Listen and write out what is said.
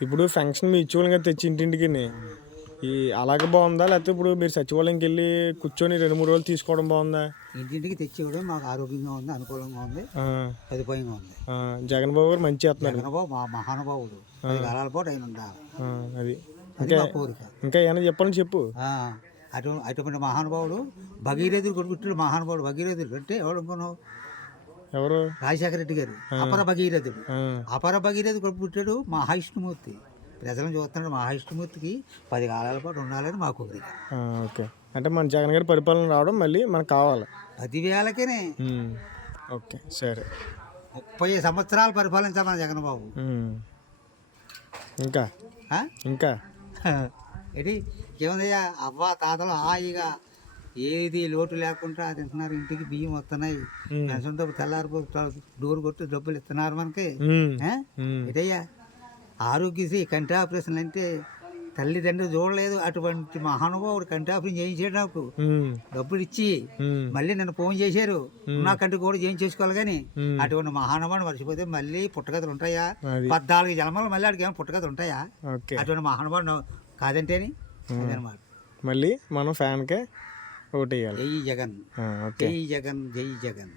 ఇప్పుడు ఫంక్షన్ మీ ఇచ్చేవాళ్ళం తెచ్చి ఇంటింటికి ఈ అలాగే బాగుందా? లేకపోతే ఇప్పుడు మీరు సచివాలయంకి వెళ్ళి కూర్చొని రెండు మూడు రోజులు తీసుకోవడం బాగుందా? ఇంటింటికి తెచ్చి ఇవ్వడం మాకు ఆరోగ్యంగా ఉంది అనుకూలంగా ఉంది సదుపాయంగా ఉంది. జగన్ బాబు గారు మంచి చేస్తున్నారు. మా మహానుభావుడు. కాలాల పాటు ఆయన ఉండాలి ఆ, అది. కోరిక. ఇంకా ఏమైనా చెప్పాలని చెప్పు. అటు అటువంటి మహానుభావుడు భగీరథుడు కొడుకుట్టాడు మహానుభావుడు భగీరథుడు అంటే ఎవడు ఎవరు? రాజశేఖర రెడ్డి గారు. అపర భగీరథుడు. అపర భగీరథుడు కొడుకు పుట్టాడు మహావిష్ణుమూర్తి. ప్రజలను చూస్తున్నాడు మహావిష్ణుమూర్తికి పది కాలాల పాటు ఉండాలని మా కోరిక. ఓకే. అంటే మన జగన్ గారి పరిపాలన రావడం మళ్ళీ మనకు కావాలి. పదివేలకేనే ఓకే సరే. ముప్పై సంవత్సరాలు పరిపాలించాలి మన జగన్బాబు. ఉమ్. ఇంకా? ఇంకా? ఏంటి? ఏముందయ్యా? అవ్వ తాతలు హాయిగా ఏది లోటు లేకుండా తింటున్నారు ఇంటికి బియ్యం వస్తున్నాయి. పెన్షన్ డబ్బు తెల్లారిపో డోర్ కొట్టి డబ్బులు ఇస్తున్నారు మనకి. ఏటయ్యా? ఆరోగ్యశ్రీ కంటి ఆపరేషన్ అంటే తల్లిదండ్రులు చూడలేదు. అటువంటి మహానుభావుడు కంటి ఆపరేషన్ చేయించాడు నాకు. డబ్బులు ఇచ్చి మళ్ళీ నన్ను ఫోన్ చేశారు. నా కంటి కూడా చేయించేసుకోవాలి కానీ. అటువంటి మహానుభావుడు మర్చిపోతే మళ్ళీ పుట్టగతులు ఉంటాయా? పద్నాలుగు జన్మలు మళ్ళీ అడిగి ఏమైనా పుట్టగతులు ఉంటాయా? అటువంటి మహానుభావుడు కాదంటేని అదనమాట. మళ్ళీ మనం ఫ్యాన్కే వేయాలి జై జగన్. జై జగన్ జై జగన్.